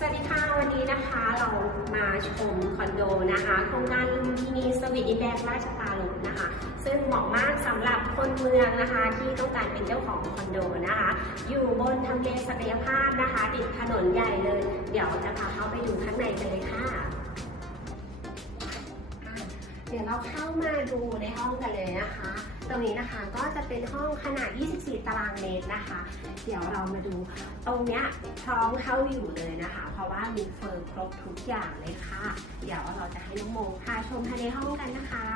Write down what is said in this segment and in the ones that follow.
สวัสดีค่ะ วันนี้นะคะเรามาชมคอนโดนะคะโครงการลุมพินีสวีทดินแดงราชปาลมนะคะ ซึ่งเหมาะมากสำหรับคนเมืองนะคะที่ต้องการเป็นเจ้าของคอนโดนะคะ อยู่บนทำเลศักยภาพนะคะ ติดถนนใหญ่เลย เดี๋ยวจะพาเข้าไปดูข้างในกันเลยค่ะ เดี๋ยวเราเข้ามาดูในห้องกันเลยนะคะ ตรงนี้นะคะก็จะเป็นห้องขนาด 24 ตารางเมตรนะคะ เดี๋ยวเรามาดูตรงเนี้ยพร้อมเข้าอยู่เลยนะคะ เพราะว่ามีเฟอร์ครบทุกอย่างเลยค่ะ เดี๋ยวเราจะให้น้องโมพาชมภายในห้องกันนะคะ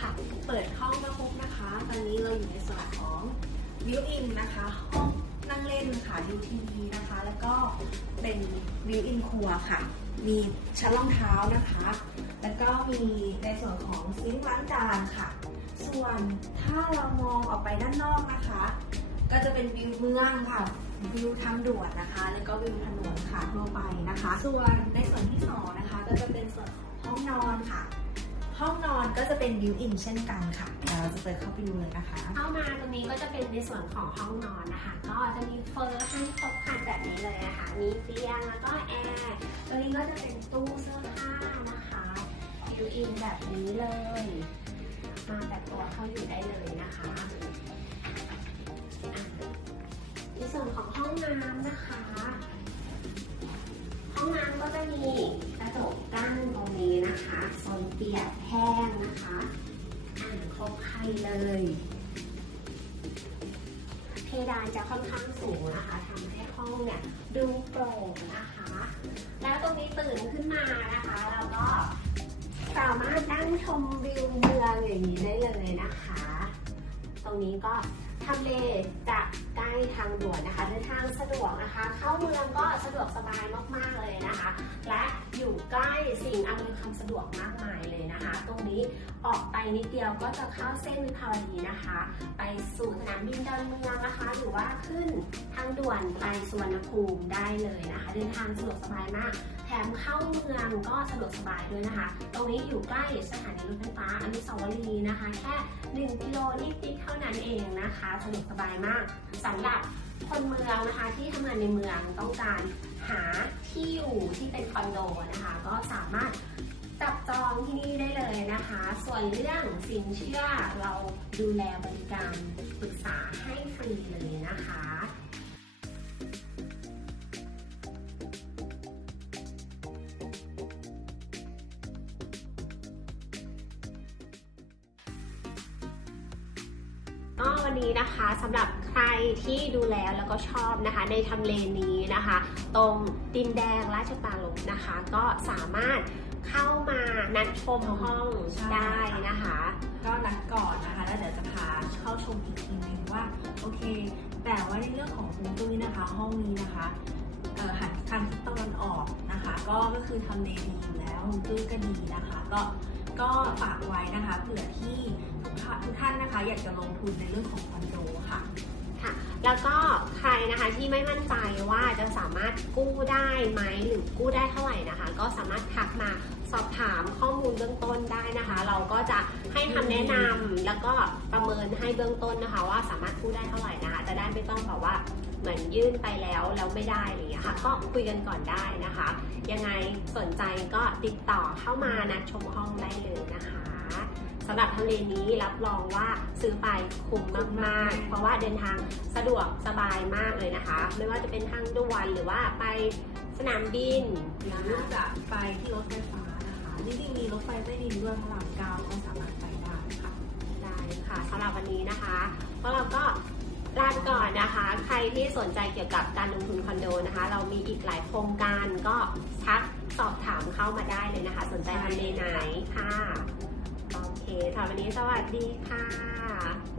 ค่ะ เปิดห้องมาพบนะคะ ตอนนี้เราอยู่ในส่วนของวิวอินนะคะ ห้องนั่งเล่นค่ะดูทีวีนะคะ แล้วก็เป็นวิวอินครัวค่ะ มีชั้นรองเท้านะคะ แล้วก็มีในส่วนของซิงค์ล้างจานค่ะ ส่วนถ้าเรามองออกไปด้านนอกนะคะ ก็จะเป็นวิวเมืองค่ะ วิวทางด่วนนะคะ แล้วก็วิวถนนค่ะทั่วไปนะคะ ส่วนในส่วนที่สองนะคะ ก็จะเป็นส่วนของห้องนอนค่ะ ห้องนอนก็จะเป็นวิวอินเช่นกันค่ะเดี๋ยวเราจะเปิดเข้าไปดูเลยนะคะ เข้ามาตรงนี้ก็จะเป็นในส่วนของห้องนอนนะคะ ก็จะมีเฟอร์ให้ครบครันแบบนี้เลยนะคะ มีเตียงแล้วก็แอร์ ตรงนี้ก็จะเป็นตู้เสื้อผ้า นะคะบิวอินแบบนี้เลย มาแต่ตัวเข้าอยู่ได้เลยนะคะในส่วนของห้องน้ำนะคะ ห้องน้ำก็จะมีกระจกกั้นตรงนี้นะคะโซนเปียกแห้งนะคะอ่าครบครันเลยเพดานจะค่อนข้างสูงนะคะทำให้ห้องเนี่ยดูโปร่งนะคะ แล้วตรงนี้ตื่น นั่งชมวิวเมืองอย่างนี้ได้เลยนะคะ ตรงนี้ก็ทำเลจะใกล้ทางด่วนนะคะเดินทางสะดวกนะคะ เข้าเมืองก็สะดวกสบายมากๆเลยนะคะ และอยู่ใกล้สิ่งอำนวยความสะดวกมากมายเลยนะคะ ตรงนี้ออกไปนิดเดียวก็จะเข้าเส้นวิภาวดีนะคะ ไปสู่สนามบินดอนเมืองนะคะ หรือว่าขึ้นทางด่วนไปสุวรรณภูมิได้เลยนะคะ เดินทางสะดวกสบายมาก มเข้าเมืองก็สะดวกสบายด้วยนะคะ ตรงนี้อยู่ใกล้สถานีรถไฟฟ้าอนุสาวรีย์นะคะ แค่ 1 กิโลนิดๆเท่านั้นเองนะคะ สะดวกสบายมากสำหรับคนเมืองนะคะที่ทำงานในเมืองต้องการหาที่อยู่ที่เป็นคอนโดนะคะ ก็สามารถจับจองที่นี่ได้เลยนะคะ ส่วนเรื่องสินเชื่อเราดูแลบริการปรึกษาให้ฟรีเลยนะคะ ก็วันนี้นะคะสำหรับใครที่ดูแล้วแล้วก็ชอบนะคะ ในทำเลนี้นะคะ ตรงดินแดงราชปรารภนะคะ ก็สามารถเข้ามานัดชมห้องใช่ได้นะคะ ก็นัดก่อนนะคะ แล้วเดี๋ยวจะพาเข้าชมอีกทีนึงว่า โอเค แต่ว่าในเรื่องของฮวงจุ้ยนะคะ ห้องนี้นะคะเอ่อ หันทางทิศตะวันออกนะคะ ก็ก็คือทำเลดีอยู่แล้วฮวงจุ้ยก็ดีนะคะ ก็ก็ฝากไว้นะคะเผื่อที่ทุกท่านนะคะ อยากจะลงทุนในเรื่องของคอนโดค่ะ ค่ะ แล้วก็ใครนะคะที่ไม่มั่นใจว่า กู้ได้ไหมหรือกู้ได้เท่าไหร่นะคะ ก็สามารถทักมาสอบถามข้อมูลเบื้องต้นได้นะคะ เราก็จะให้คำแนะนำแล้วก็ประเมินให้เบื้องต้นนะคะ ว่าสามารถกู้ได้เท่าไหร่นะคะ จะได้ไม่ต้องแบบว่าเหมือนยื่นไปแล้วแล้วไม่ได้อะไรอย่างเงี้ยค่ะก็คุยกันก่อนได้นะคะ ยังไงสนใจก็ติดต่อเข้ามานะชมห้องได้เลยนะคะ สำหรับทะเลนี้รับรองว่าซื้อไปคุ้มมากๆ เพราะว่าเดินทางสะดวกสบายมากเลยนะคะ ไม่ว่าจะเป็นทางด่วนหรือว่าไปสนามบินหนะรือคะ จะไปที่รถไฟฟ้านะคะจริงๆมีรถไฟใต้ดินด้วยพระรามเก้าก็สามารถไปได้ค่ะ ได้ค่ะสำหรับวันนี้นะคะพวกเราก็ลาไปก่อนนะคะ ใครที่สนใจเกี่ยวกับการลงทุนคอนโดนะคะ เรามีอีกหลายโครงการก็ทักสอบถามเข้ามาได้เลยนะคะ สนใจทำเลไหนค่ะ ค่ะวันนี้สวัสดีค่ะ